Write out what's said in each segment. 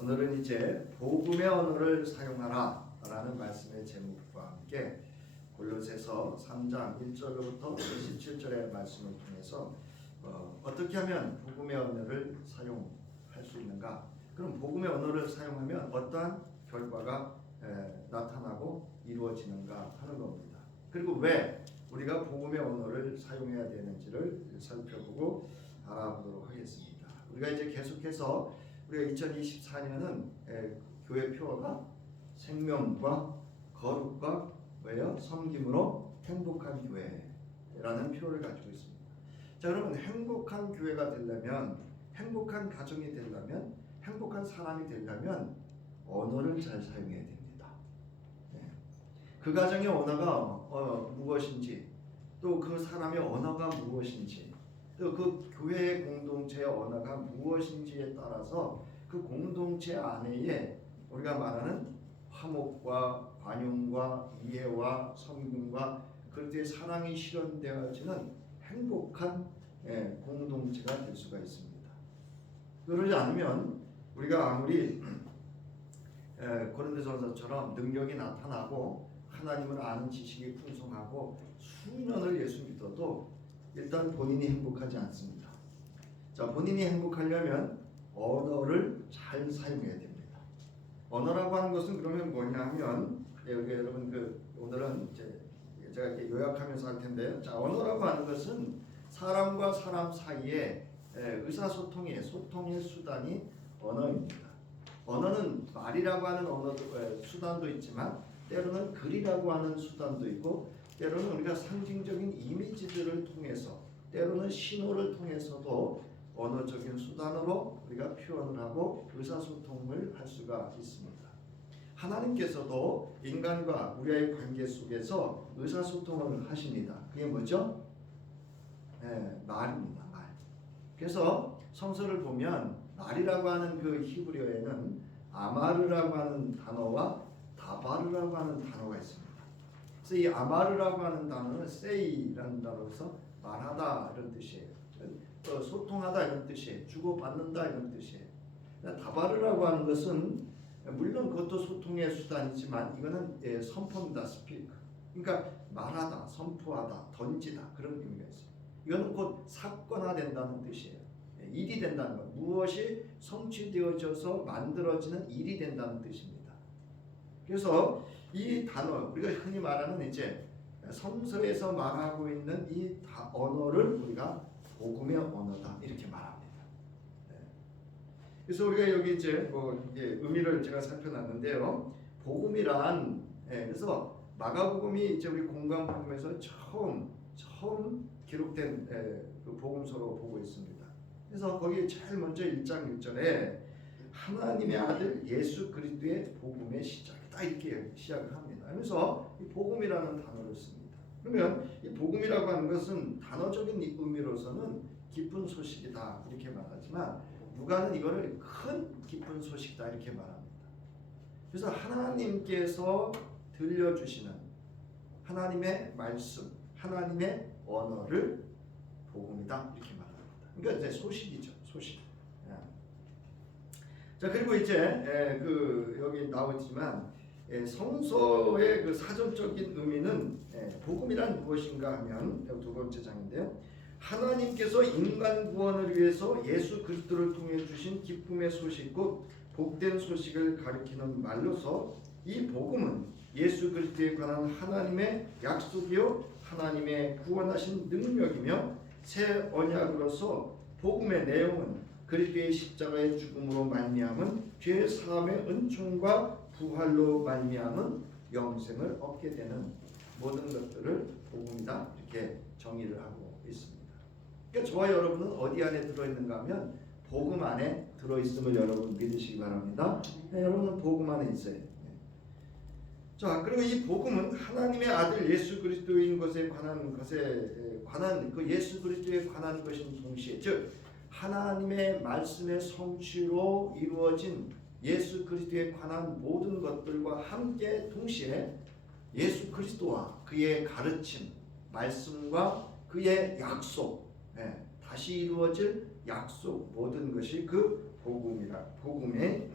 오늘은 이제 복음의 언어를 사용하라 라는 말씀의 제목과 함께 골로새서 3장 1절로부터 17절의 말씀을 통해서 어떻게 하면 복음의 언어를 사용할 수 있는가, 그럼 복음의 언어를 사용하면 어떠한 결과가 나타나고 이루어지는가 하는 겁니다. 그리고 왜 우리가 복음의 언어를 사용해야 되는지를 살펴보고 알아보도록 하겠습니다. 우리가 이제 계속해서 우리가 2024년은 교회 표어가 생명과 거룩과 뭐예요? 섬김으로 행복한 교회라는 표어를 가지고 있습니다. 자, 그러면 행복한 교회가 되려면, 행복한 가정이 되려면, 행복한 사람이 되려면 언어를 잘 사용해야 됩니다. 그 가정의 언어가 무엇인지, 또 그 사람의 언어가 무엇인지, 또 그 교회의 공동체의 언어가 무엇인지에 따라서 그 공동체 안에 우리가 말하는 화목과 관용과 이해와 섬김과 그리스도의 사랑이 실현되어지는 행복한 공동체가 될 수가 있습니다. 그러지 않으면 우리가 아무리 고린도전서처럼 능력이 나타나고 하나님을 아는 지식이 풍성하고 수년을 예수 믿어도 일단 본인이 행복하지 않습니다. 자, 본인이 행복하려면 언어를 잘 사용해야 됩니다. 언어라고 하는 것은 그러면 뭐냐면, 여러분 오늘은 이제 제가 이렇게 요약하면서 할 텐데요. 자, 언어라고 하는 것은 사람과 사람 사이에 의사소통의 소통의 수단이 언어입니다. 언어는 말이라고 하는 언어도 수단도 있지만 때로는 글이라고 하는 수단도 있고, 때로는 우리가 상징적인 이미지들을 통해서, 때로는 신호를 통해서도 언어적인 수단으로 우리가 표현을 하고 의사소통을 할 수가 있습니다. 하나님께서도 인간과 우리의 관계 속에서 의사소통을 하십니다. 그게 뭐죠? 말입니다. 말. 그래서 성서를 보면 말이라고 하는 그 히브리어에는 아마르라고 하는 단어와 다바르라고 하는 단어가 있습니다. 그래서 이 아마르라고 하는 단어는 세이라는 단어에서 말하다 이런 뜻이에요. 소통하다 이런 뜻이에요. 주고받는다 이런 뜻이에요. 다바르라고 하는 것은 물론 그것도 소통의 수단이지만 이거는 선포입니다. 스피크. 그러니까 말하다, 선포하다, 던지다 그런 의미가 있어요. 이거는 곧 사건화된다는 뜻이에요. 일이 된다는 것, 무엇이 성취되어져서 만들어지는 일이 된다는 뜻입니다. 그래서 이 단어, 우리가 흔히 말하는 이제 성서에서 말하고 있는 이 언어를 우리가 복음의 언어다 이렇게 말합니다. 그래서 우리가 여기 이제 의미를 제가 살펴놨는데요. 복음이란, 그래서 마가복음이 이제 우리 공관복음에서 처음 기록된 그 복음서로 보고 있습니다. 그래서 거기 제일 먼저 1장 1절에 하나님의 아들 예수 그리스도의 복음의 시작이다 이렇게 시작을 합니다. 그래서 이 복음이라는 단어를 씁니다. 그러면 이 복음이라고 하는 것은 단어적인 의미로서는 기쁜 소식이다 이렇게 말하지만 누가는 이거를 큰 기쁜 소식이다 이렇게 말합니다. 그래서 하나님께서 들려주시는 하나님의 말씀, 하나님의 언어를 복음이다 이렇게 말합니다. 그러니까 이제 소식이죠, 소식. 자, 그리고 이제 여기 나오지만 성서의 그 사전적인 의미는 복음이란 무엇인가 하면 여기 두 번째 장인데요. 하나님께서 인간 구원을 위해서 예수 그리스도를 통해 주신 기쁨의 소식 곧 복된 소식을 가리키는 말로서 이 복음은 예수 그리스도에 관한 하나님의 약속이요 하나님의 구원하신 능력이며 새 언약으로서 복음의 내용은 그리스도의 십자가의 죽음으로 말미암은 죄 사함의 은총과 부활로 말미암은 영생을 얻게 되는 모든 것들을 복음이다 이렇게 정의를 하고 있습니다. 그러니까 저와 여러분은 어디 안에 들어있는가 하면 복음 안에 들어있음을 여러분 믿으시기 바랍니다. 여러분은 복음 안에 있어요. 자, 그리고 이 복음은 하나님의 아들 예수 그리스도인 것에 관한 그 예수 그리스도에 관한 것인 동시에, 즉 하나님의 말씀의 성취로 이루어진 예수 그리스도에 관한 모든 것들과 함께 동시에 예수 그리스도와 그의 가르침, 말씀과 그의 약속, 다시 이루어질 약속 모든 것이 그 복음의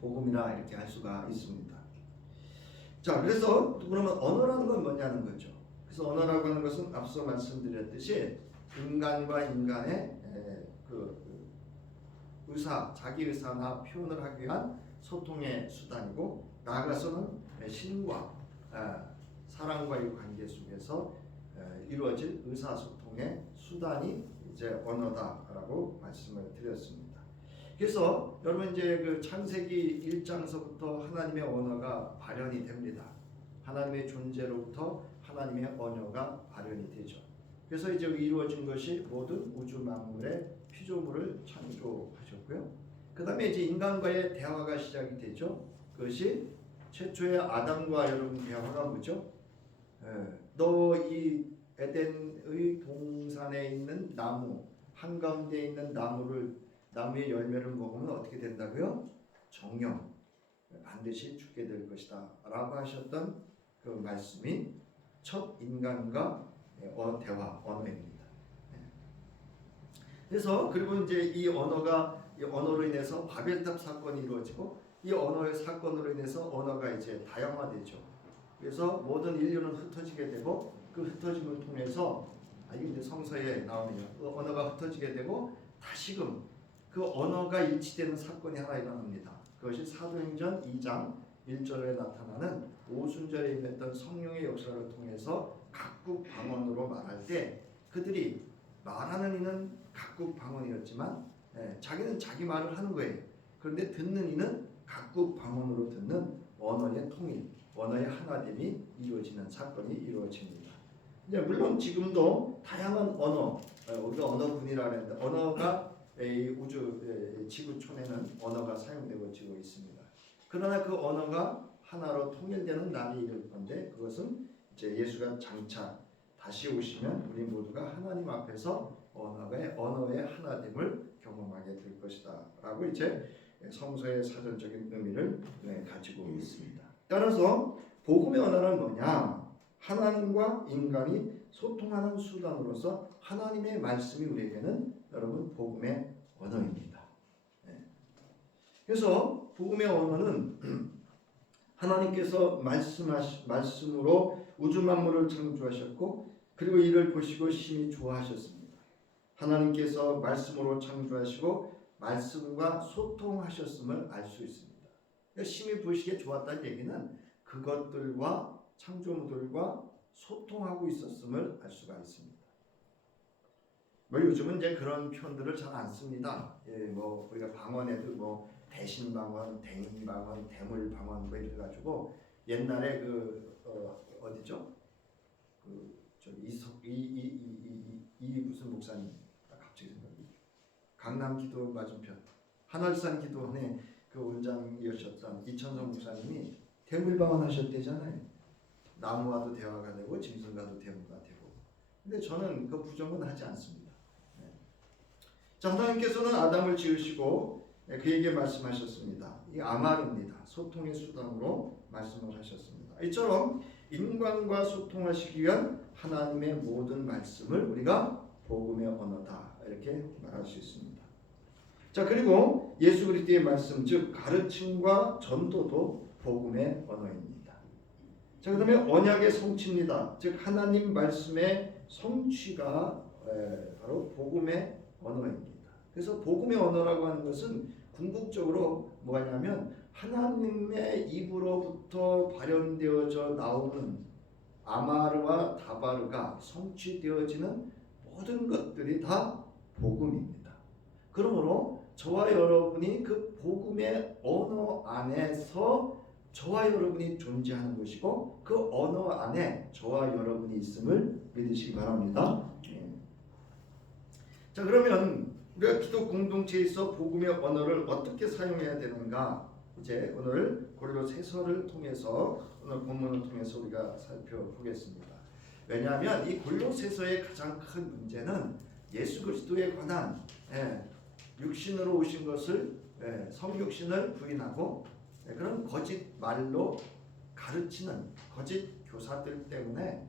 복음이라 이렇게 할 수가 있습니다. 자, 그래서 그러면 언어라는 건 뭐냐는 거죠. 그래서 언어라고 하는 것은 앞서 말씀드렸듯이 인간과 인간의 의사, 자기 의사나 표현을 하기 위한 소통의 수단이고, 나아가서는 신과 사랑과의 관계 속에서 이루어질 의사소통의 수단이 이제 언어다라고 말씀을 드렸습니다. 그래서 여러분 이제 그 창세기 1장서부터 하나님의 언어가 발현이 됩니다. 하나님의 존재로부터 하나님의 언어가 발현이 되죠. 그래서 이제 이루어진 것이 모든 우주 만물의 피조물을 창조하셨고요. 그 다음에 이제 인간과의 대화가 시작이 되죠. 그것이 최초의 아담과 여러분 대화가 뭐죠? 너 이 에덴의 동산에 있는 나무 한가운데 있는 나무의 열매를 먹으면 어떻게 된다고요? 정령 반드시 죽게 될 것이다 라고 하셨던 그 말씀이 첫 인간과 대화 언어입니다. 그래서 그리고 이제 이 언어로 인해서 바벨탑 사건이 이루어지고, 이 언어의 사건으로 인해서 언어가 이제 다양화되죠. 그래서 모든 인류는 흩어지게 되고, 그 흩어짐을 통해서 이게 이제 성서에 나오네요. 그 언어가 흩어지게 되고 다시금 그 언어가 일치되는 사건이 하나 일어납니다. 그것이 사도행전 2장 1절에 나타나는 오순절에 임했던 성령의 역사를 통해서 각국 방언으로 말할 때, 그들이 말하는 이는 각국 방언이었지만 자기는 자기 말을 하는 거예요. 그런데 듣는 이는 각국 방언으로 듣는 언어의 통일, 언어의 하나됨이 이루어지는 사건이 이루어집니다. 이제 물론 지금도 다양한 언어, 우리가 언어군이라고 하는데, 언어가 우주 지구촌에는 언어가 사용되고 지고 있습니다. 그러나 그 언어가 하나로 통일되는 날이 이를 건데, 그것은 이제 예수가 장차 다시 오시면 우리 모두가 하나님 앞에서 언어의 하나됨을 경험하게 될 것이다 라고 이제 성서의 사전적인 의미를 가지고 있습니다. 따라서 복음의 언어는 뭐냐? 하나님과 인간이 소통하는 수단으로서 하나님의 말씀이 우리에게는 여러분 복음의 언어입니다. 그래서 복음의 언어는 하나님께서 말씀으로 우주 만물을 창조하셨고, 그리고 이를 보시고 심히 좋아하셨습니다. 하나님께서 말씀으로 창조하시고 말씀과 소통하셨음을 알 수 있습니다. 심히 보시기에 좋았다는 얘기는 그것들과 창조물들과 소통하고 있었음을 알 수가 있습니다. 요즘은 이제 그런 표현들을 잘 안 씁니다. 우리가 방언에도 대신 방언, 대인 방언, 대물 방언 이렇게 가지고, 옛날에 어디죠? 이 무슨 목사님 갑자기 생각이, 강남 기도 맞은편 한월산 기도원의 그 원장이셨던 이천성 목사님이 대물 방언 하셨대잖아요. 나무와도 대화가 되고 짐승과도 대화가 되고. 근데 저는 그 부정은 하지 않습니다. 자, 하나님께서는 아담을 지으시고 그에게 말씀하셨습니다. 이 아말입니다. 소통의 수단으로 말씀을 하셨습니다. 이처럼 인간과 소통하시기 위한 하나님의 모든 말씀을 우리가 복음의 언어다 이렇게 말할 수 있습니다. 자, 그리고 예수 그리스도의 말씀, 즉 가르침과 전도도 복음의 언어입니다. 자, 그다음에 언약의 성취입니다. 즉 하나님 말씀의 성취가 바로 복음의 언어입니다. 그래서 복음의 언어라고 하는 것은 궁극적으로 뭐냐면 하나님의 입으로부터 발현되어져 나오는 아마르와 다바르가 성취되어지는 모든 것들이 다 복음입니다. 그러므로 저와 여러분이 그 복음의 언어 안에서 저와 여러분이 존재하는 것이고, 그 언어 안에 저와 여러분이 있음을 믿으시기 바랍니다. 자, 그러면 우리가 기독 공동체에 있어 복음의 언어를 어떻게 사용해야 되는가? 이제 오늘 골로새서를 통해서, 오늘 본문을 통해서 우리가 살펴보겠습니다. 왜냐하면 이 골로새서의 가장 큰 문제는 예수 그리스도에 관한 육신으로 오신 것을 성육신을 부인하고 그런 거짓 말로 가르치는 거짓 교사들 때문에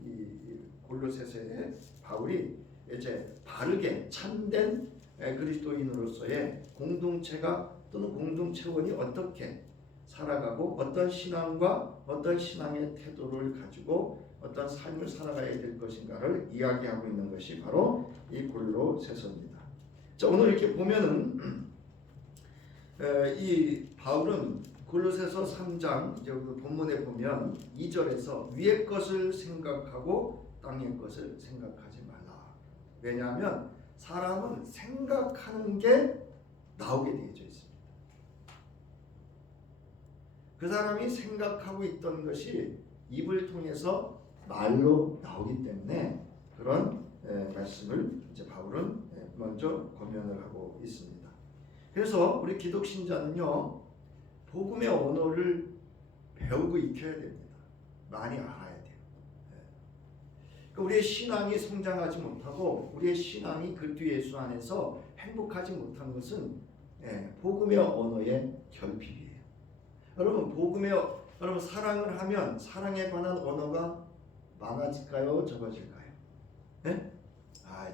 이 골로새서에 바울이 이제 바르게 참된 그리스도인으로서의 공동체가 또는 공동 체원이 어떻게 살아가고 어떤 신앙과 어떤 신앙의 태도를 가지고 어떤 삶을 살아가야 될 것인가를 이야기하고 있는 것이 바로 이 골로새서입니다. 자, 오늘 이렇게 보면은 이 바울은 골로새서 3장 이제 그 본문에 보면 2절에서 위의 것을 생각하고 땅의 것을 생각하지 말라. 왜냐하면 사람은 생각하는 게 나오게 되어져 있습니다. 그 사람이 생각하고 있던 것이 입을 통해서 말로 나오기 때문에 그런 말씀을 이제 바울은 먼저 권면을 하고 있습니다. 그래서 우리 기독 신자는요, 복음의 언어를 배우고 익혀야 됩니다. 많이 알아야 돼요. 우리의 신앙이 성장하지 못하고 우리의 신앙이 그리스도 예수 안에서 행복하지 못한 것은 복음의 언어의 결핍이에요. 여러분 사랑을 하면 사랑에 관한 언어가 많아질까요? 적어질까요? 네?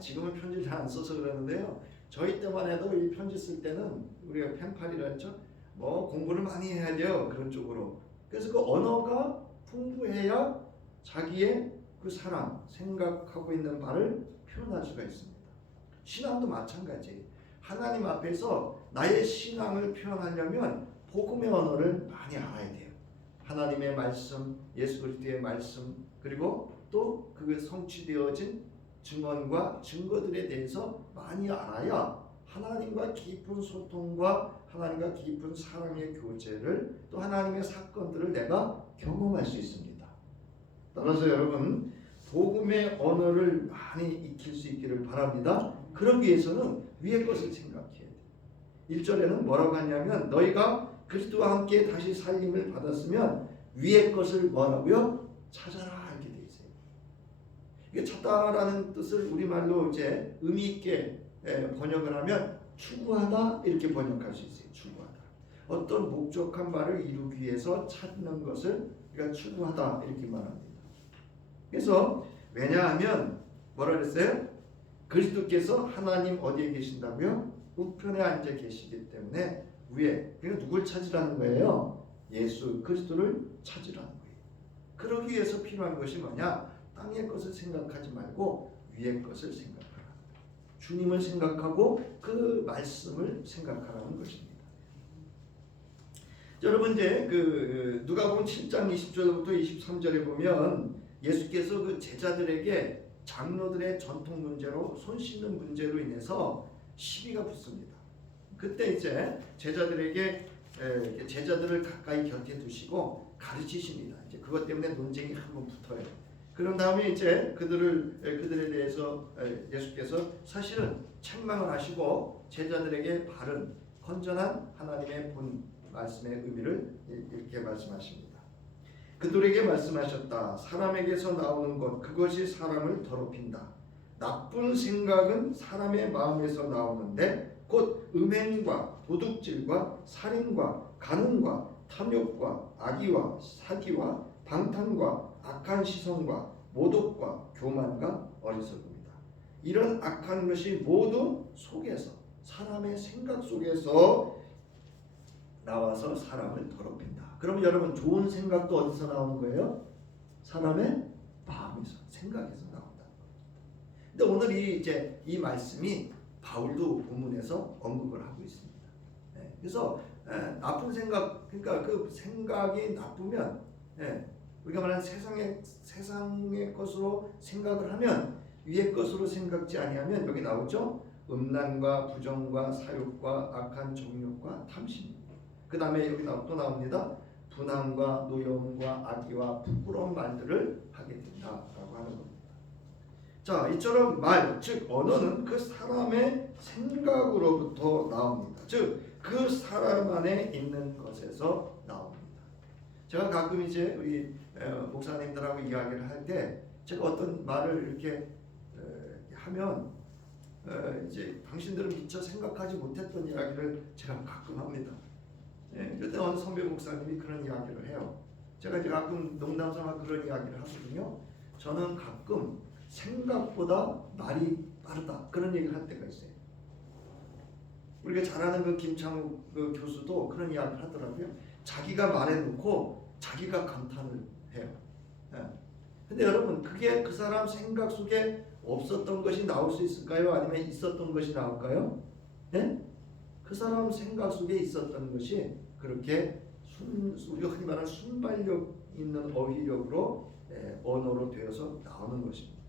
지금은 편지를 잘 안 써서 그러는데요. 저희 때만 해도 이 편지 쓸 때는 우리가 펜팔이라 했죠. 뭐 공부를 많이 해야 돼요. 그런 쪽으로. 그래서 그 언어가 풍부해야 자기의 그 사랑, 생각하고 있는 바를 표현할 수가 있습니다. 신앙도 마찬가지. 하나님 앞에서 나의 신앙을 표현하려면 복음의 언어를 많이 알아야 돼요. 하나님의 말씀, 예수 그리스도의 말씀, 그리고 또 그 성취되어진 증언과 증거들에 대해서 많이 알아야 하나님과 깊은 소통과 하나님과 깊은 사랑의 교제를 또 하나님의 사건들을 내가 경험할 수 있습니다. 따라서 여러분 복음의 언어를 많이 익힐 수 있기를 바랍니다. 그러기 위해서는 위의 것을 생각해야 돼요. 1절에는 뭐라고 하냐면 너희가 그리스도와 함께 다시 살림을 받았으면 위의 것을 뭐라고요? 찾아라 이렇게 돼 있어요. 이게 찾다라는 뜻을 우리말로 이제 의미 있게 번역을 하면 추구하다 이렇게 번역할 수 있어요. 추구하다. 어떤 목적한 바를 이루기 위해서 찾는 것을 우리가 추구하다 이렇게 말합니다. 그래서 왜냐하면 뭐라 그랬어요? 그리스도께서 하나님 어디에 계신다고요? 우편에 앉아 계시기 때문에 위에. 그러니까 누굴 찾으라는 거예요? 예수 그리스도를 찾으라는 거예요. 그러기 위해서 필요한 것이 뭐냐? 땅의 것을 생각하지 말고 위의 것을 생각하라. 주님을 생각하고 그 말씀을 생각하라는 것입니다. 여러분 이제 그 누가복음 7장 20절부터 23절에 보면 예수께서 그 제자들에게 장로들의 전통 문제로 손 씻는 문제로 인해서 시비가 붙습니다. 그때 이제 제자들을 가까이 곁에 두시고 가르치십니다. 이제 그것 때문에 논쟁이 한번 붙어요. 그런 다음에 이제 그들에 대해서 예수께서 사실은 책망을 하시고 제자들에게 바른 건전한 하나님의 본 말씀의 의미를 이렇게 말씀하십니다. 그들에게 말씀하셨다. 사람에게서 나오는 것 그것이 사람을 더럽힌다. 나쁜 생각은 사람의 마음에서 나오는데 곧 음행과 도둑질과 살인과 간음과 탐욕과 악의와 사기와 방탕과 악한 시선과 모독과 교만과 어리석음이다. 이런 악한 것이 모두 속에서 사람의 생각 속에서 나와서 사람을 더럽힌다. 그럼 여러분 좋은 생각도 어디서 나오는 거예요? 사람의 마음에서 생각에서 나온다. 근데 오늘 이 말씀이 바울도 본문에서 언급을 하고 있습니다. 그래서 나쁜 생각, 그러니까 그 생각이 나쁘면 우리가 말하는 세상의 것으로 생각을 하면 위의 것으로 생각지 아니하면 여기 나오죠. 음란과 부정과 사욕과 악한 정욕과 탐심. 그 다음에 여기 또 나옵니다. 분함과 노여움과 악의와 부끄러운 말들을 하게 된다라고 하는 겁니다. 자, 이처럼 말, 즉 언어는 그 사람의 생각으로부터 나옵니다. 즉 그 사람 안에 있는 것에서 나옵니다. 제가 가끔 이제 우리 목사님들하고 이야기를 할 때 제가 어떤 말을 이렇게 하면 이제 당신들은 미처 생각하지 못했던 이야기를 제가 가끔 합니다. 그때 어느 선배 목사님이 그런 이야기를 해요. 제가 이제 가끔 농담삼아 그런 이야기를 하거든요. 저는 가끔 생각보다 말이 빠르다 그런 얘기를 할 때가 있어요. 우리가 잘 아는 그 김창욱 그 교수도 그런 이야기를 하더라고요. 자기가 말해놓고 자기가 감탄을 해요. 예. 근데 여러분 그게 그 사람 생각 속에 없었던 것이 나올 수 있을까요? 아니면 있었던 것이 나올까요? 예? 그 사람 생각 속에 있었던 것이 그렇게 우리가 흔히 말하는 순발력 있는 어휘력으로 언어로 되어서 나오는 것입니다.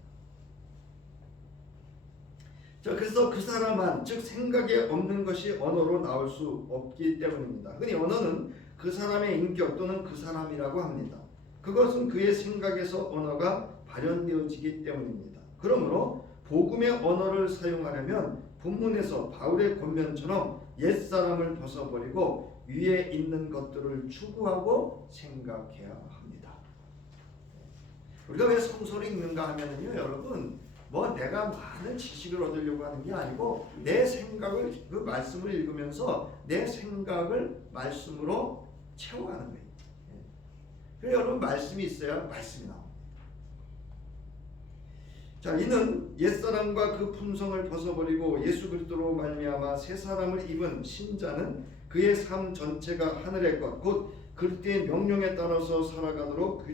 자, 그래서 그 사람만 즉 생각에 없는 것이 언어로 나올 수 없기 때문입니다. 흔히 언어는 그 사람의 인격 또는 그 사람이라고 합니다. 그것은 그의 생각에서 언어가 발현되어지기 때문입니다. 그러므로 복음의 언어를 사용하려면 본문에서 바울의 권면처럼 옛사람을 벗어버리고 위에 있는 것들을 추구하고 생각해야 합니다. 우리가 왜 성서를 읽는가 하면요, 여러분 뭐 내가 많은 지식을 얻으려고 하는 게 아니고 내 생각을 그 말씀을 읽으면서 내 생각을 말씀으로 채워가는 거예요. 그래서 여러분 말씀이 있어야 말씀이 나옵니다. 자, 이는 옛사람과 그 품성을 벗어버리고 예수 그리스도로 말미암아 새 사람을 입은 신자는 그의 삶 전체가 하늘의 것 곧 그리스도의 명령에 따라서 살아가도록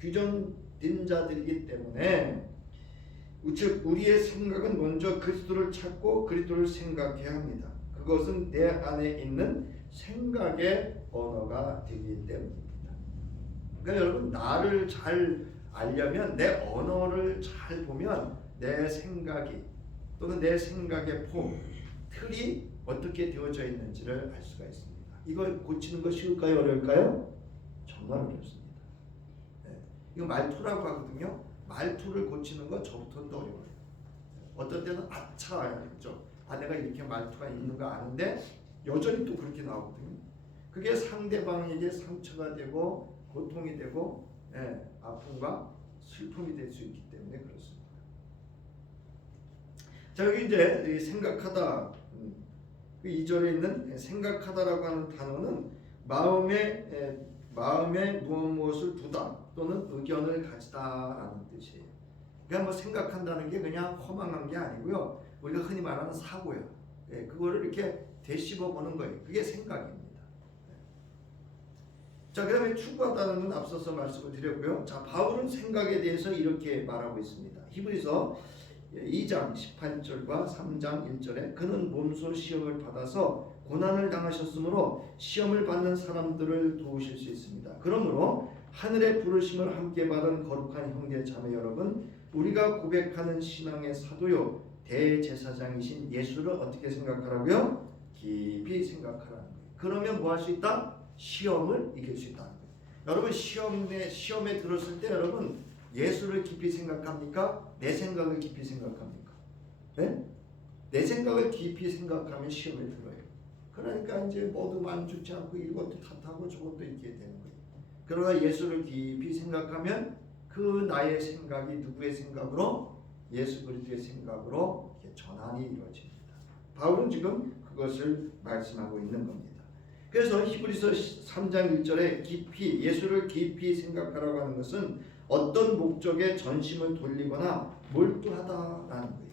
규정된 자들이기 때문에 즉 우리의 생각은 먼저 그리스도를 찾고 그리스도를 생각해야 합니다. 그것은 내 안에 있는 생각의 언어가 되기 때문입니다. 그러니까 여러분 나를 잘 알려면 내 언어를 잘 보면 내 생각이 또는 내 생각의 폼, 틀이 어떻게 되어져 있는지를 알 수가 있습니다. 이걸 고치는 거 쉬울까요? 어려울까요? 정말 어렵습니다. 이거 말투라고 하거든요. 말투를 고치는 거 저부터는 어려워요. 어떤 때는 아차죠. 내가 이렇게 말투가 있는 거 아는데 여전히 또 그렇게 나오거든요. 그게 상대방에게 상처가 되고 고통이 되고 아픔과 슬픔이 될 수 있기 때문에 그렇습니다. 자, 여기 이제 생각하다 2절에 있는 생각하다라고 하는 단어는 마음에 무엇을 두다 또는 의견을 가지다라는 뜻이에요. 그러니까 뭐 생각한다는 게 그냥 허망한 게 아니고요. 우리가 흔히 말하는 사고예요. 그거를 이렇게 되씹어 보는 거예요. 그게 생각입니다. 자, 그 다음에 추구하다는 건 앞서서 말씀을 드렸고요. 자, 바울은 생각에 대해서 이렇게 말하고 있습니다. 히브리서 2장 18절과 3장 1절에 그는 몸소 시험을 받아서 고난을 당하셨으므로 시험을 받는 사람들을 도우실 수 있습니다. 그러므로 하늘의 부르심을 함께 받은 거룩한 형제 자매 여러분, 우리가 고백하는 신앙의 사도요 대제사장이신 예수를 어떻게 생각하라고요? 깊이 생각하라는 거예요. 그러면 뭐 할 수 있다? 시험을 이길 수 있다는 거예요. 여러분 시험에 들었을 때 여러분 예수를 깊이 생각합니까? 내 생각을 깊이 생각합니까? 네? 내 생각을 깊이 생각하면 시험에 들어요. 그러니까 이제 모두 만족치 않고 이것도 탓하고 저것도 있게 되는 거예요. 그러나 예수를 깊이 생각하면 그 나의 생각이 누구의 생각으로? 예수 그리스도의 생각으로 전환이 이루어집니다. 바울은 지금 그것을 말씀하고 있는 겁니다. 그래서 히브리서 3장 1절에 깊이 예수를 깊이 생각하라고 하는 것은 어떤 목적에 전심을 돌리거나 몰두하다라는 거예요.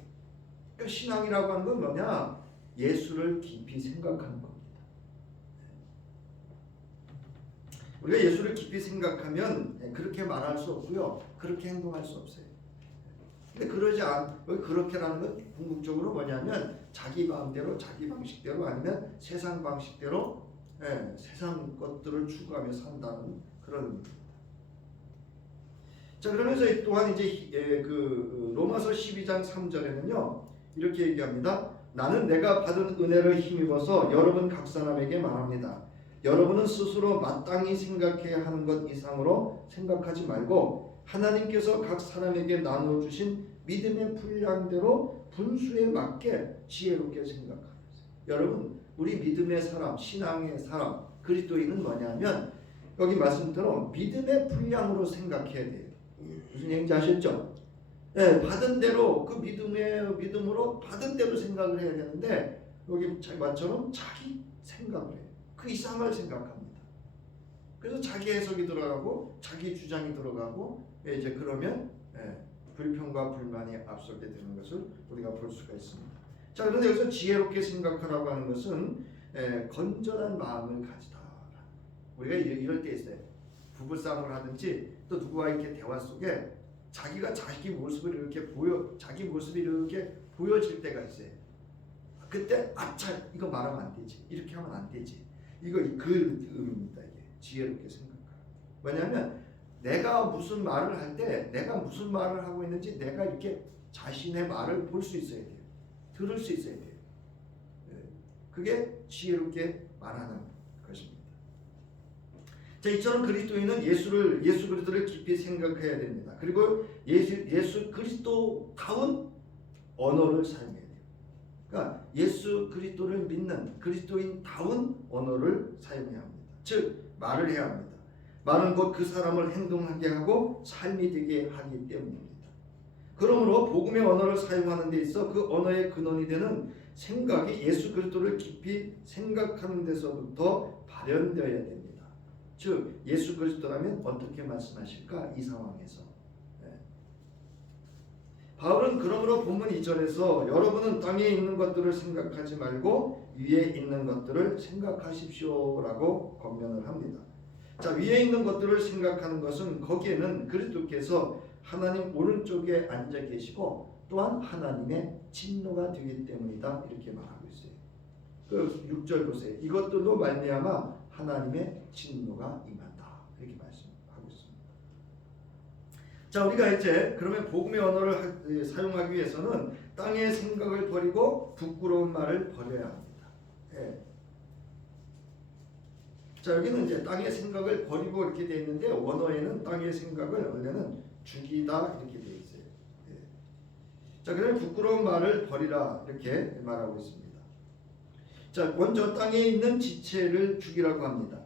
그러니까 신앙이라고 하는 건 뭐냐? 예수를 깊이 생각하는 겁니다. 우리가 예수를 깊이 생각하면 그렇게 말할 수 없고요. 그렇게 행동할 수 없어요. 근데 그렇게라는 건 궁극적으로 뭐냐면 자기 마음대로 자기 방식대로 아니면 세상 방식대로 세상 것들을 추구하며 산다는 그런 의미입니다. 자, 그러면서 또한 이제 로마서 12장 3절에는요 이렇게 얘기합니다. 나는 내가 받은 은혜를 힘입어서 여러분 각 사람에게 말합니다. 여러분은 스스로 마땅히 생각해야 하는 것 이상으로 생각하지 말고 하나님께서 각 사람에게 나누어 주신 믿음의 분량대로 분수에 맞게 지혜롭게 생각하세요. 여러분, 우리 믿음의 사람, 신앙의 사람, 그리스도인은 뭐냐면 여기 말씀대로 믿음의 분량으로 생각해야 돼요. 무슨 얘기인지 아셨죠? 받은 대로 그 믿음으로 받은 대로 생각을 해야 되는데 여기 말처럼 자기 생각을 해요. 그 이상을 생각합니다. 그래서 자기 해석이 들어가고 자기 주장이 들어가고 이제 그러면 불평과 불만이 앞서게 되는 것을 우리가 볼 수가 있습니다. 자, 그런데 여기서 지혜롭게 생각하라고 하는 것은 건전한 마음을 가지다. 우리가 이럴 때 있어요. 부부싸움을 하든지 또 누구와 이렇게 대화 속에 자기가 자기 모습을 이렇게 자기 모습이 이렇게 보여질 때가 있어요. 그때 아차 이거 말하면 안 되지, 이렇게 하면 안 되지, 이거 그 의미입니다. 이게 지혜롭게 생각하라. 왜냐하면 내가 무슨 말을 할 때 내가 무슨 말을 하고 있는지 내가 이렇게 자신의 말을 볼 수 있어야 돼요. 들을 수 있어야 돼요. 그게 지혜롭게 말하는 것입니다. 자, 이처럼 그리스도인은 예수 그리스도를 깊이 생각해야 됩니다. 그리고 예수 그리스도다운 언어를 사용해야 돼요. 그러니까 예수 그리스도를 믿는 그리스도인다운 언어를 사용해야 합니다. 즉 말을 해야 합니다. 말은 곧 그 사람을 행동하게 하고 삶이 되게 하기 때문입니다. 그러므로 복음의 언어를 사용하는 데 있어 그 언어의 근원이 되는 생각이 예수 그리스도를 깊이 생각하는 데서부터 발현되어야 됩니다. 즉 예수 그리스도라면 어떻게 말씀하실까? 이 상황에서 바울은 그러므로 본문 2절에서 여러분은 땅에 있는 것들을 생각하지 말고 위에 있는 것들을 생각하십시오라고 권면을 합니다. 자, 위에 있는 것들을 생각하는 것은 거기에는 그리스도께서 하나님 오른쪽에 앉아 계시고 또한 하나님의 진노가 되기 때문이다, 이렇게 말하고 있어요. 그 6절 보세요. 이것들로 말미암아 하나님의 진노가 임한다, 이렇게 말씀하고 있습니다. 자, 우리가 이제 그러면 복음의 언어를 사용하기 위해서는 땅의 생각을 버리고 부끄러운 말을 버려야 합니다. 자, 여기는 이제 땅의 생각을 버리고 이렇게 되어 있는데 원어에는 땅의 생각을 원래는 죽이다 이렇게 되어 있어요. 자, 그러면 부끄러운 말을 버리라 이렇게 말하고 있습니다. 자, 먼저 땅에 있는 지체를 죽이라고 합니다.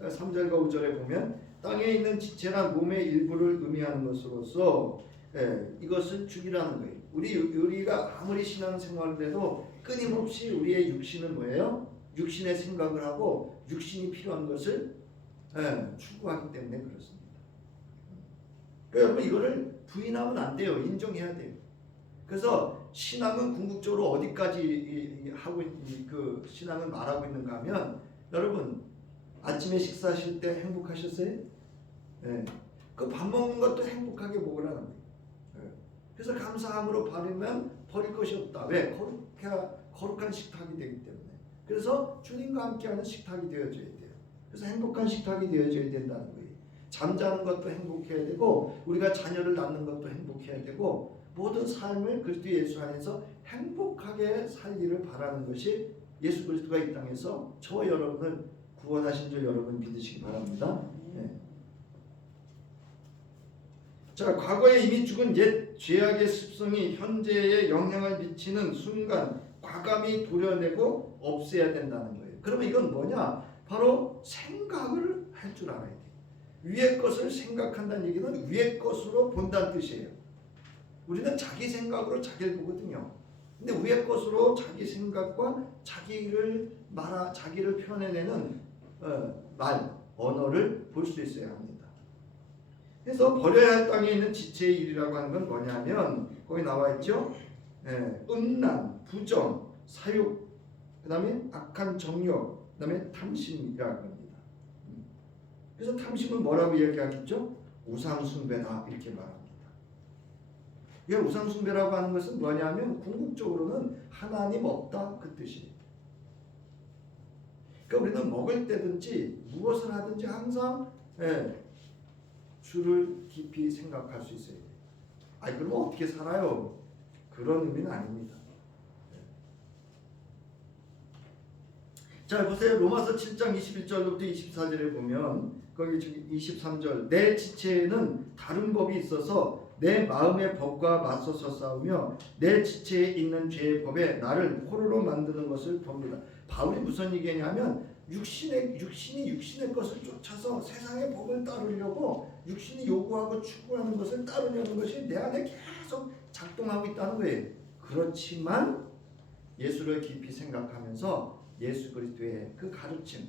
3절과 5절에 보면 땅에 있는 지체란 몸의 일부를 의미하는 것으로서 이것을 죽이라는 거예요. 우리가 아무리 신앙생활을 해도 끊임없이 우리의 육신은 뭐예요? 육신의 생각을 하고 육신이 필요한 것을 추구하기 때문에 그렇습니다. 그러니까 여러분 이거를 부인하면 안 돼요. 인정해야 돼요. 그래서 신앙은 궁극적으로 어디까지 하고 그 신앙을 말하고 있는가 하면 여러분 아침에 식사하실 때 행복하셨어요? 그 밥 먹는 것도 행복하게 먹으라는 거예요. 그래서 감사함으로 버리면 버릴 것이 없다. 왜? 거룩한 식탁이 되기 때문에. 그래서 주님과 함께하는 식탁이 되어져야 돼요. 그래서 행복한 식탁이 되어져야 된다는 거예요. 잠자는 것도 행복해야 되고 우리가 자녀를 낳는 것도 행복해야 되고 모든 삶을 그리스도 예수 안에서 행복하게 살기를 바라는 것이 예수 그리스도가 이 땅에서 저와 여러분을 구원하신 줄 여러분 믿으시기 바랍니다. 자, 과거에 이미 죽은 옛 죄악의 습성이 현재에 영향을 미치는 순간 과감히 도려내고 없애야 된다는 거예요. 그러면 이건 뭐냐? 바로 생각을 할 줄 알아야 돼요. 위의 것을 생각한다는 얘기는 위의 것으로 본다는 뜻이에요. 우리는 자기 생각으로 자기를 보거든요. 근데 위의 것으로 자기 생각과 자기를 표현해내는 언어를 볼 수 있어야 합니다. 그래서 버려야 할 땅에 있는 지체의 일이라고 하는 건 뭐냐면 거기 나와 있죠. 음란, 부정, 사욕, 그 다음에 악한 정욕, 그 다음에 탐심이라고 합니다. 그래서 탐심은 뭐라고 이야기하겠죠? 우상숭배다 이렇게 말합니다. 이 우상숭배라고 하는 것은 뭐냐면 궁극적으로는 하나님 없다 그 뜻이에요. 그러니까 우리는 먹을 때든지 무엇을 하든지 항상 주를 깊이 생각할 수 있어야 돼요. 아니 그러면 어떻게 살아요? 그런 의미는 아닙니다. 자, 보세요. 로마서 7장 21절부터 24절에 보면 거기 23절 내 지체에는 다른 법이 있어서 내 마음의 법과 맞서서 싸우며 내 지체에 있는 죄의 법에 나를 포로로 만드는 것을 봅니다. 바울이 무슨 얘기냐면 육신이 육신의 것을 쫓아서 세상의 법을 따르려고 육신이 요구하고 추구하는 것을 따르려는 것이 내 안에 계속 작동하고 있다는 거예요. 그렇지만 예수를 깊이 생각하면서 예수 그리스도의 그 가르침,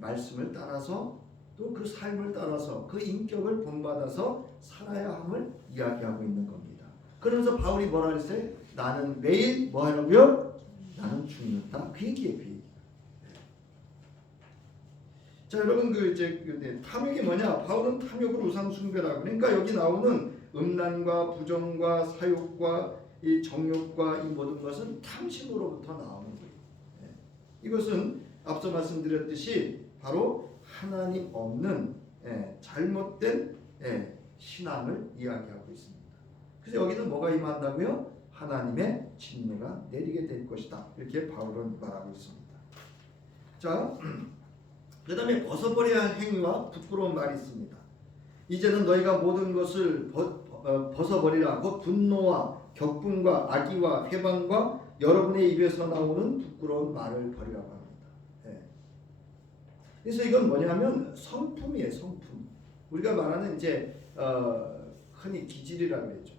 말씀을 따라서 또 그 삶을 따라서 그 인격을 본받아서 살아야 함을 이야기하고 있는 겁니다. 그러면서 바울이 뭐라 그랬어요? 나는 매일 뭐 하라고요? 나는 죽는다. 그 얘기예요. 그 얘기. 자, 여러분 탐욕이 뭐냐? 바울은 탐욕을 우상 숭배라고. 그러니까 여기 나오는 음란과 부정과 사욕과 이 정욕과 이 모든 것은 탐심으로부터 나오는 거예요. 이것은 앞서 말씀드렸듯이 바로 하나님 없는 잘못된 신앙을 이야기하고 있습니다. 그래서 여기는 뭐가 임한다고요? 하나님의 진노가 내리게 될 것이다. 이렇게 바울은 말하고 있습니다. 자, 그 다음에 벗어버려야 할 행위와 부끄러운 말이 있습니다. 이제는 너희가 모든 것을 벗어버리라. 곧 분노와 격분과 악의와 회방과 여러분의 입에서 나오는 부끄러운 말을 버리라고 합니다. 그래서 이건 뭐냐면 성품이에요. 성품. 우리가 말하는 흔히 기질이라고 했죠.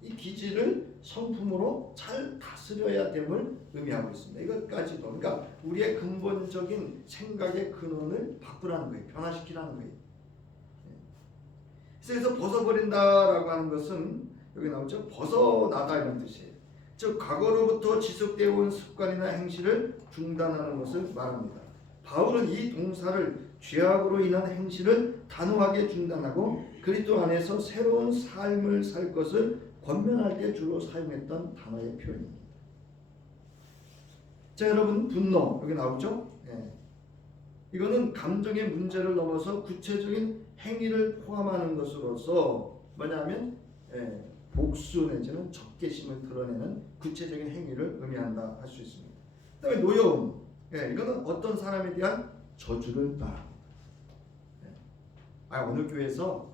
이 기질을 성품으로 잘 다스려야 됨을 의미하고 있습니다. 이것까지도 그러니까 우리의 근본적인 생각의 근원을 바꾸라는 거예요. 변화시키라는 거예요. 그래서 벗어버린다라고 하는 것은 여기 나오죠. 벗어나다 이런 뜻이에요. 즉 과거로부터 지속되어 온 습관이나 행실을 중단하는 것을 말합니다. 바울은 이 동사를 죄악으로 인한 행실을 단호하게 중단하고 그리스도 안에서 새로운 삶을 살 것을 권면할 때 주로 사용했던 단어의 표현입니다. 자, 여러분 분노 여기 나오죠? 이거는 감정의 문제를 넘어서 구체적인 행위를 포함하는 것으로서 뭐냐면 복수 내지는 적개심을 드러내는 구체적인 행위를 의미한다 할 수 있습니다. 그다음에 노여움, 이거는 어떤 사람에 대한 저주를 말합니다. 어느 교회에서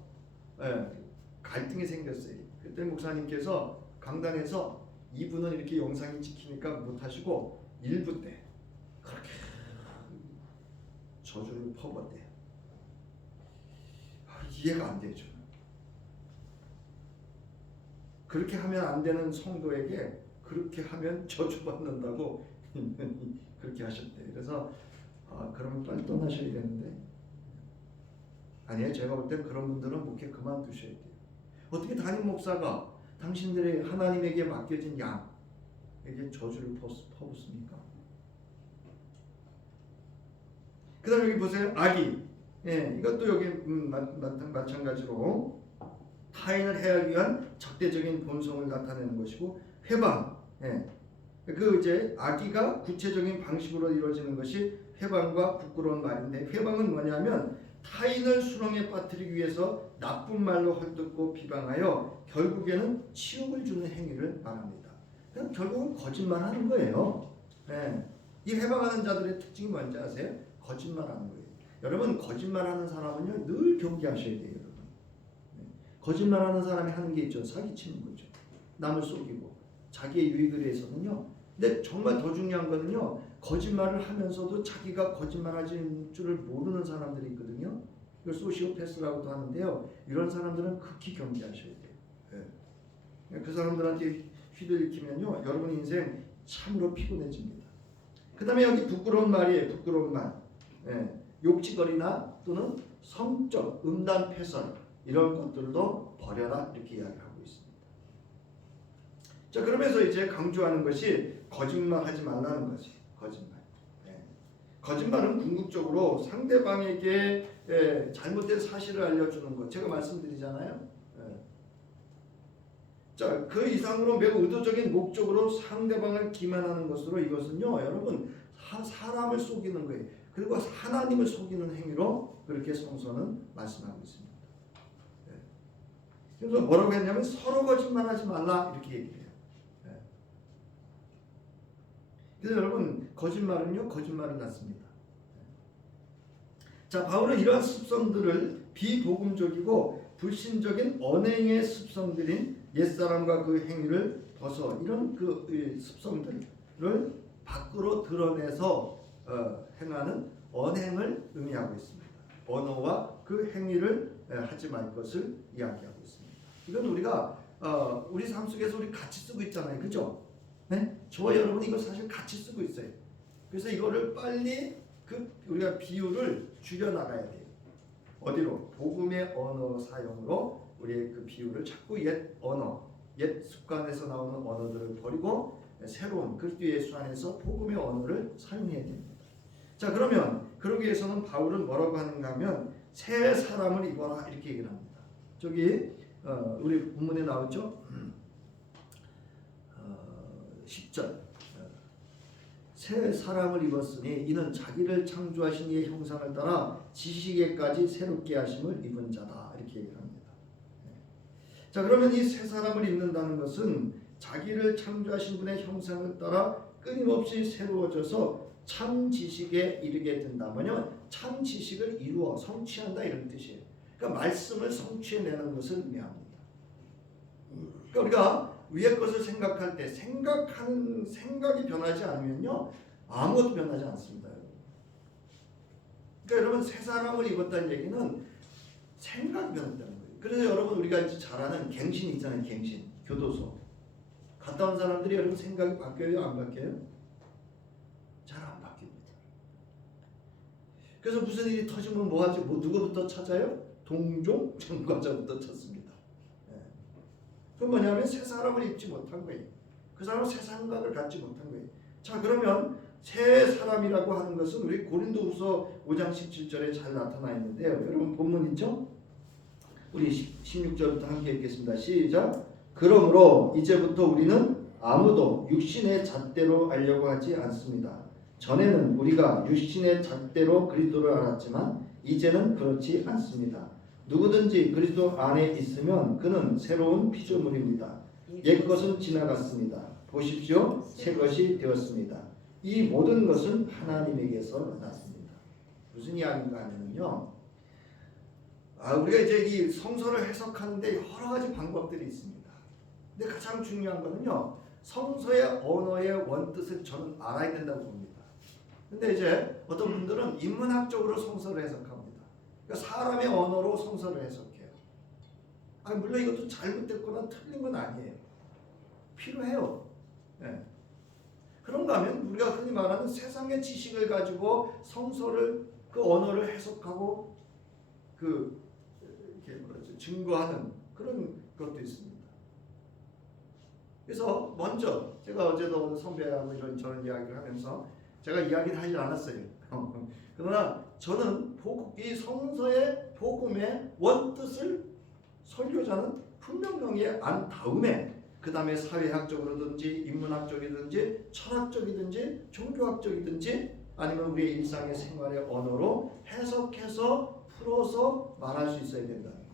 갈등이 생겼어요. 그때 목사님께서 강단에서 2부는 이렇게 영상이 찍히니까 못하시고 1부 때 그렇게 저주를 퍼붓대요. 이해가 안 되죠. 그렇게 하면 안 되는 성도에게 그렇게 하면 저주받는다고 그렇게 하셨대요. 그래서 그러면 빨리 떠나셔야 되는데 아니에요. 제가 볼 땐 그런 분들은 목회 그만두셔야 돼요. 어떻게 담임 목사가 당신들의 하나님에게 맡겨진 양에게 저주를 퍼붓습니까? 그 다음에 여기 보세요. 악의. 이것도 여기 마찬가지로 타인을 해하기 위한 적대적인 본성을 나타내는 것이고 회방. 악의가 구체적인 방식으로 이루어지는 것이 회방과 부끄러운 말인데 회방은 뭐냐면 타인을 수렁에 빠뜨리기 위해서 나쁜 말로 헐뜯고 비방하여 결국에는 치욕을 주는 행위를 말합니다. 그럼 결국은 거짓말하는 거예요. 이 회방하는 자들의 특징이 뭔지 아세요? 거짓말하는 거예요. 여러분 거짓말하는 사람은요 늘 경계하셔야 돼요. 여러분. 거짓말하는 사람이 하는 게 있죠. 사기치는 거죠. 남을 속이고 자기의 유익을 위해서는요. 근데 정말 더 중요한 거는요. 거짓말을 하면서도 자기가 거짓말하는 줄을 모르는 사람들이 있거든요. 이걸 소시오패스라고도 하는데요. 이런 사람들은 극히 경계하셔야 돼요. 그 사람들한테 휘둘리면요. 여러분 인생 참으로 피곤해집니다. 그 다음에 여기 부끄러운 말이에요. 부끄러운 말. 욕짓거리나 또는 성적, 음란, 패설 이런 것들도 버려라 이렇게 이야기하고 있습니다. 자, 그러면서 이제 강조하는 것이 거짓말하지 말라는 거지. 거짓말. 거짓말은 궁극적으로 상대방에게 잘못된 사실을 알려주는 것. 제가 말씀드리잖아요. 자, 그 이상으로 매우 의도적인 목적으로 상대방을 기만하는 것으로 이것은요, 여러분 사람을 속이는 거예요. 그리고 하나님을 속이는 행위로 그렇게 성서는 말씀하고 있습니다. 그래서 뭐라고 했냐면 서로 거짓말하지 말라 이렇게 얘기해요. 그래서 여러분 거짓말은요 거짓말을 낳습니다. 자, 바울은 이러한 습성들을 비복음적이고 불신적인 언행의 습성들인 옛사람과 그 행위를 벗어 이런 그 습성들을 밖으로 드러내서 행하는 언행을 의미하고 있습니다. 언어와 그 행위를 하지 말 것을 이야기하고 있습니다. 이건 우리가 우리 삶 속에서 우리 같이 쓰고 있잖아요. 그죠? 네? 저와 여러분 이거 사실 같이 쓰고 있어요. 그래서 이거를 빨리 우리가 비유를 줄여나가야 돼요. 어디로? 복음의 언어 사용으로 우리의 그 비유를 자꾸 옛 언어, 옛 습관에서 나오는 언어들을 버리고 새로운 그리스도 예수 안에서 복음의 언어를 사용해야 됩니다. 자, 그러면 그러기 위해서는 바울은 뭐라고 하는가 하면 새 사람을 입어라 이렇게 얘기를 합니다. 저기 우리 본문에 나오죠. 10절 새 사람을 입었으니 이는 자기를 창조하신 이의 형상을 따라 지식에까지 새롭게 하심을 입은 자다 이렇게 얘기를 합니다. 자, 그러면 이 새 사람을 입는다는 것은 자기를 창조하신 분의 형상을 따라 끊임없이 새로워져서 참 지식에 이르게 된다면요, 참 지식을 이루어 성취한다 이런 뜻이에요. 그러니까 말씀을 성취해내는 것을 의미합니다. 그러니까 우리가 위의 것을 생각할 때 생각하는 생각이 변하지 않으면요 아무것도 변하지 않습니다. 그러니까 여러분 새 사람을 입었다는 얘기는 생각이 변했다는 거예요. 그래서 여러분 우리가 이제 잘 아는 갱신 있잖아요. 갱신 교도소 갔다 온 사람들이 여러분 생각이 바뀌어요? 안 바뀌어요? 잘 안 바뀝니다. 그래서 무슨 일이 터지면 뭐 하지? 뭐 누구부터 찾아요? 동종 전과자부터 찾습니다. 그건 뭐냐면 새 사람을 입지 못한 거예요. 그 사람은 새 생각을 갖지 못한 거예요. 자, 그러면 새 사람이라고 하는 것은 우리 고린도후서 5장 17절에 잘 나타나 있는데요. 여러분 본문 있죠? 우리 16절부터 함께 읽겠습니다. 시작. 그러므로 이제부터 우리는 아무도 육신의 잣대로 알려고 하지 않습니다. 전에는 우리가 육신의 잣대로 그리스도를 알았지만 이제는 그렇지 않습니다. 누구든지 그리스도 안에 있으면 그는 새로운 피조물입니다. 옛것은 지나갔습니다. 보십시오, 새 것이 되었습니다. 이 모든 것은 하나님에게서 났습니다. 무슨 이야기인가 하면요, 우리가 이제 이 성서를 해석하는데 여러 가지 방법들이 있습니다. 근데 가장 중요한 거는요, 성서의 언어의 원뜻을 저는 알아야 된다고 봅니다. 근데 이제 어떤 분들은 인문학적으로 성서를 해석합니다. 그러니까 사람의 언어로 성서를 해석해요. 물론 이것도 잘못됐거나 틀린 건 아니에요. 필요해요. 네. 그런가 하면 우리가 흔히 말하는 세상의 지식을 가지고 성서를 그 언어를 해석하고 이렇게 뭐라죠? 증거하는 그런 것도 있습니다. 그래서 먼저 제가 어제도 오늘 선배하고 저런 이야기를 하면서 제가 이야기를 하지 않았어요. 그러나 저는 이 성서의 복음의 원뜻을 설교자는 분명히 안 다음에 그 다음에 사회학적으로든지 인문학적이든지 철학적이든지 종교학적이든지 아니면 우리의 일상의 생활의 언어로 해석해서 풀어서 말할 수 있어야 된다는 거예요.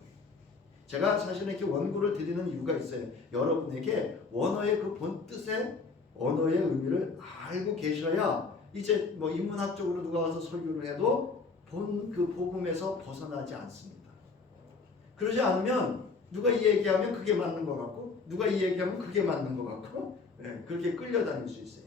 제가 사실은 이렇게 원고를 드리는 이유가 있어요. 여러분에게 원어의 그 본뜻의 언어의 의미를 알고 계셔야 이제 뭐 인문학적으로 누가 와서 설교를 해도 본 그 복음에서 벗어나지 않습니다. 그러지 않으면 누가 이 얘기하면 그게 맞는 것 같고 누가 이 얘기하면 그게 맞는 것 같고 그렇게 끌려다닐 수 있어요.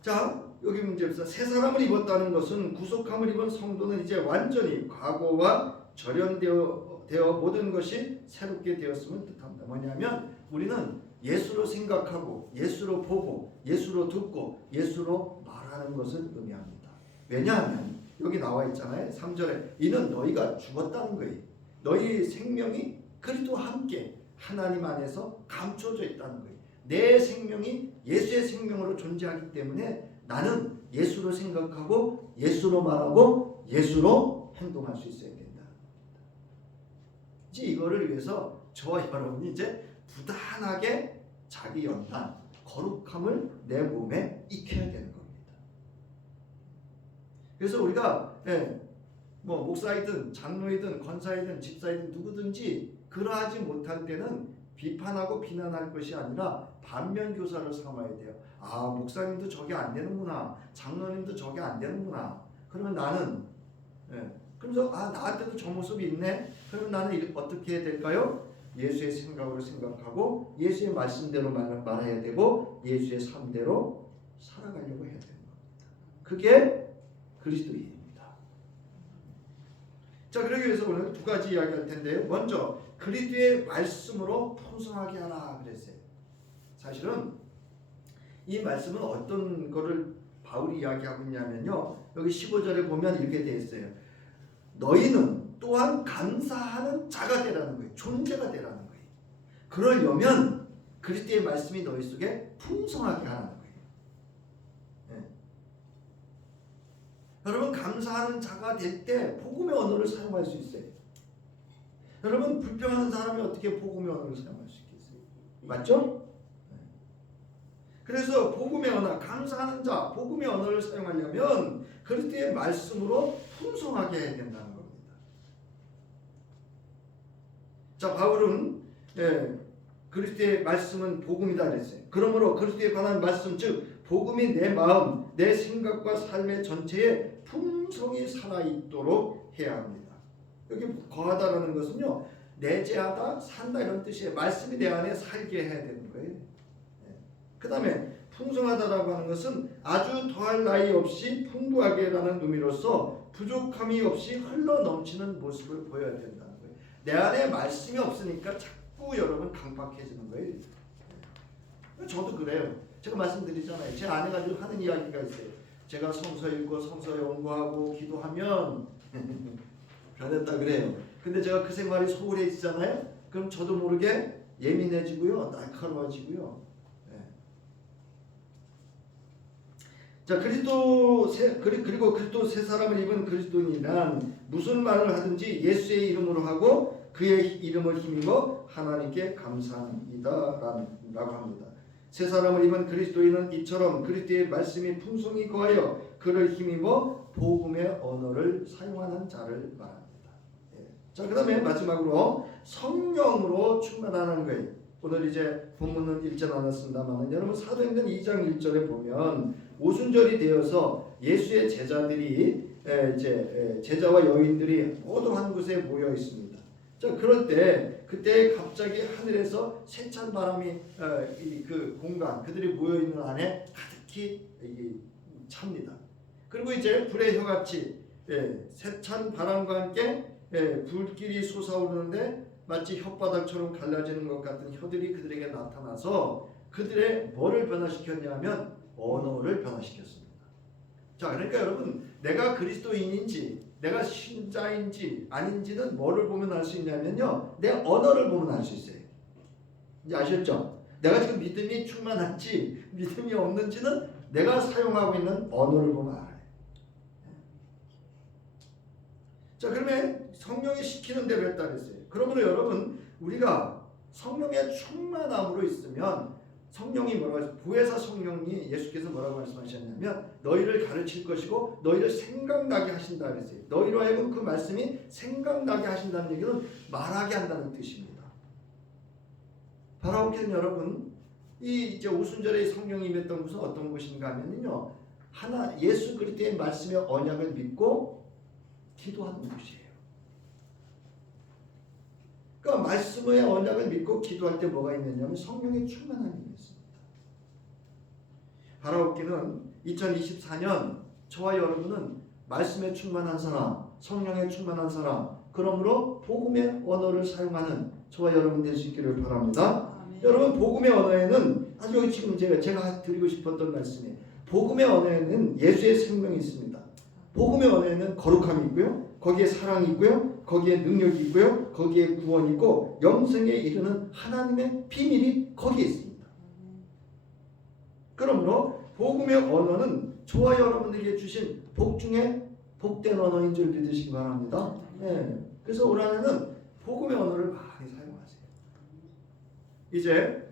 자, 여기 문제입니다. 새 사람을 입었다는 것은 구속함을 입은 성도는 이제 완전히 과거와 절연되어 모든 것이 새롭게 되었음을 뜻합니다. 뭐냐면 우리는 예수로 생각하고 예수로 보고 예수로 듣고 예수로 말하는 것을 의미합니다. 왜냐하면 여기 나와 있잖아요. 3절에 이는 너희가 죽었다는 거예요. 너희 생명이 그리스도와 함께 하나님 안에서 감춰져 있다는 거예요. 내 생명이 예수의 생명으로 존재하기 때문에 나는 예수로 생각하고 예수로 말하고 예수로 행동할 수 있어야 된다. 이제 이거를 위해서 저와 여러분이 이제 부단하게 자기 연단, 거룩함을 내 몸에 익혀야 되는 겁니다. 그래서 우리가 뭐 목사이든 장로이든 권사이든 집사이든 누구든지 그러하지 못할 때는 비판하고 비난할 것이 아니라 반면 교사를 삼아야 돼요. 목사님도 저게 안 되는구나, 장로님도 저게 안 되는구나. 그러면 나는 그러면서 나한테도 저 모습이 있네. 그러면 나는 어떻게 해야 될까요? 예수의 생각으로 생각하고 예수의 말씀대로 말해야 되고 예수의 삶대로 살아가려고 해야 되는 겁니다. 그게 그리스도인입니다. 자, 그러기 위해서 오늘 두 가지 이야기할 텐데요. 먼저 그리스도의 말씀으로 풍성하게 하라 그랬어요. 사실은 이 말씀은 어떤 거를 바울이 이야기하고 있냐면요, 여기 15절에 보면 이렇게 되어 있어요. 너희는 또한 감사하는 자가 되라는 거예요. 존재가 되라는 거예요. 그러려면 그리스도의 말씀이 너희 속에 풍성하게 하는 거예요. 네. 여러분 감사하는 자가 될 때 복음의 언어를 사용할 수 있어요. 여러분 불평하는 사람이 어떻게 복음의 언어를 사용할 수 있겠어요? 맞죠? 네. 그래서 복음의 언어, 감사하는 자, 복음의 언어를 사용하려면 그리스도의 말씀으로 풍성하게 해야 된다는 겁니다. 자, 바울은 그리스도의 말씀은 복음이다 그랬어요. 그러므로 그리스도에 관한 말씀, 즉 복음이 내 마음, 내 생각과 삶의 전체에 풍성히 살아있도록 해야 합니다. 여기 거하다라는 것은요, 내재하다, 산다 이런 뜻이에요. 말씀이 내 안에 살게 해야 되는 거예요. 그 다음에 풍성하다라고 하는 것은 아주 더할 나위 없이 풍부하게라는 의미로서 부족함이 없이 흘러 넘치는 모습을 보여야 된다는 거예요. 내 안에 말씀이 없으니까 자꾸 여러분 강박해지는 거예요. 저도 그래요. 제가 말씀드리잖아요. 제 아내가 늘 하는 이야기가 있어요. 제가 성서 읽고 성서 연구하고 기도하면 변했다 그래요. 근데 제가 그 생활이 소홀해지잖아요. 그럼 저도 모르게 예민해지고요, 날카로워지고요. 자, 그리고 그리스도 새 사람을 입은 그리스도인이란 무슨 말을 하든지 예수의 이름으로 하고 그의 이름을 힘입어 하나님께 감사합니다라고 합니다. 새 사람을 입은 그리스도인은 이처럼 그리스도의 말씀이 풍성히 거하여 그를 힘입어 복음의 언어를 사용하는 자를 말합니다. 자, 그 다음에 마지막으로 성령으로 충만하는 거예요. 오늘 이제 본문은 읽지 않았습니다만 여러분 사도행전 2장 1절에 보면 오순절이 되어서 예수의 제자들이 제자와 여인들이 모두 한 곳에 모여 있습니다. 자, 그럴 때 그때 갑자기 하늘에서 세찬 바람이 그 공간 그들이 모여 있는 안에 가득히 찹니다. 그리고 이제 불의 혀같이 세찬 바람과 함께 불길이 솟아오르는데 마치 혓바닥처럼 갈라지는 것 같은 혀들이 그들에게 나타나서 그들의 뭐를 변화시켰냐면 언어를 변화시켰습니다. 자, 그러니까 여러분 내가 그리스도인인지 내가 신자인지 아닌지는 뭐를 보면 알 수 있냐면요, 내 언어를 보면 알 수 있어요. 이제 아셨죠? 내가 지금 믿음이 충만한지 믿음이 없는지는 내가 사용하고 있는 언어를 보면 알아요. 자, 그러면 성령이 시키는 대로 했다 그랬어요. 그러므로 여러분 우리가 성령의 충만함으로 있으면 성령이 뭐라고 했어요? 보혜사 성령이 예수께서 뭐라고 말씀하셨냐면 너희를 가르칠 것이고 너희를 생각나게 하신다 그랬어요. 너희로 하여금 그 말씀이 생각나게 하신다는 얘기는 말하게 한다는 뜻입니다. 바라옵기는 여러분 이 이제 오순절에 성령이 임했던 곳은 어떤 곳인가 하면요, 예수 그리스도의 말씀의 언약을 믿고 기도하는 곳이에요. 그러니까 말씀의 언약을 믿고 기도할 때 뭐가 있느냐면 성령의 충만함이 있습니다. 바라옵기는 2024년 저와 여러분은 말씀에 충만한 사람, 성령에 충만한 사람, 그러므로 복음의 언어를 사용하는 저와 여러분 될 수 있기를 바랍니다. 아멘. 여러분 복음의 언어에는 아주 지금 제가 드리고 싶었던 말씀이에요. 복음의 언어에는 예수의 생명이 있습니다. 복음의 언어에는 거룩함이 있고요, 거기에 사랑이 있고요, 거기에 능력이 있고요, 거기에 구원이 있고 영생에 이르는 하나님의 비밀이 거기에 있습니다. 그러므로 복음의 언어는 저와 여러분에게 주신 복 중에 복된 언어인 줄 믿으시기 바랍니다. 그래서 올 한해는 복음의 언어를 많이 사용하세요. 이제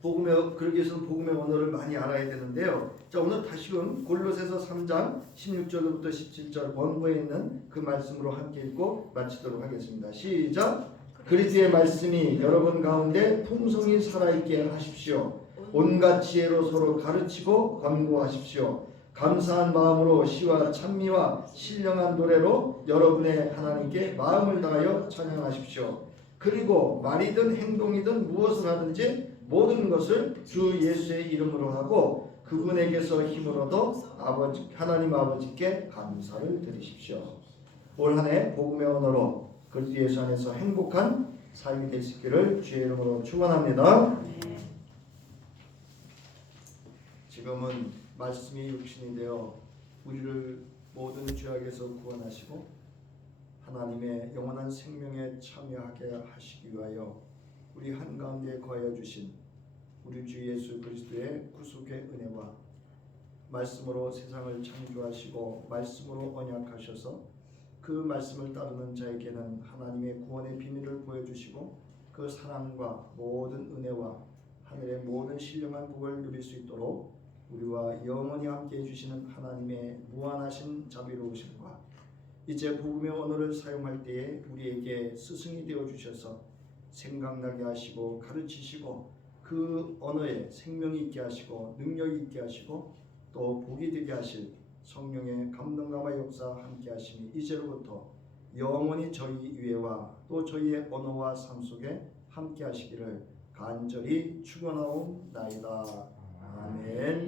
그러기 위해서는 복음의 언어를 많이 알아야 되는데요. 자, 오늘 다시금 골로새서 3장 16절부터 17절 원고에 있는 그 말씀으로 함께 읽고 마치도록 하겠습니다. 시작. 그리스도의 말씀이 여러분 가운데 풍성히 살아있게 하십시오. 온갖 지혜로 서로 가르치고 권고하십시오. 감사한 마음으로 시와 찬미와 신령한 노래로 여러분의 하나님께 마음을 다하여 찬양하십시오. 그리고 말이든 행동이든 무엇을 하든지 모든 것을 주 예수의 이름으로 하고 그분에게서 힘을 얻어 하나님 아버지께 감사를 드리십시오. 올 한해 복음의 언어로 그리스도 예수 안에서 행복한 삶이 될 수 있기를 주의 이름으로 축원합니다. 지금은 말씀이 육신이 되어 우리를 모든 죄악에서 구원하시고 하나님의 영원한 생명에 참여하게 하시기 위하여 우리 한가운데 거하여 주신 우리 주 예수 그리스도의 구속의 은혜와 말씀으로 세상을 창조하시고 말씀으로 언약하셔서 그 말씀을 따르는 자에게는 하나님의 구원의 비밀을 보여주시고 그 사랑과 모든 은혜와 하늘의 모든 신령한 복을 누릴 수 있도록 우리와 영원히 함께 해주시는 하나님의 무한하신 자비로우심과 이제 복음의 언어를 사용할 때에 우리에게 스승이 되어주셔서 생각나게 하시고 가르치시고 그 언어에 생명이 있게 하시고 능력이 있게 하시고 또 복이 되게 하실 성령의 감동감화 역사 함께 하심이 이제로부터 영원히 저희 위에와 또 저희의 언어와 삶 속에 함께 하시기를 간절히 축원하옵나이다. 아멘.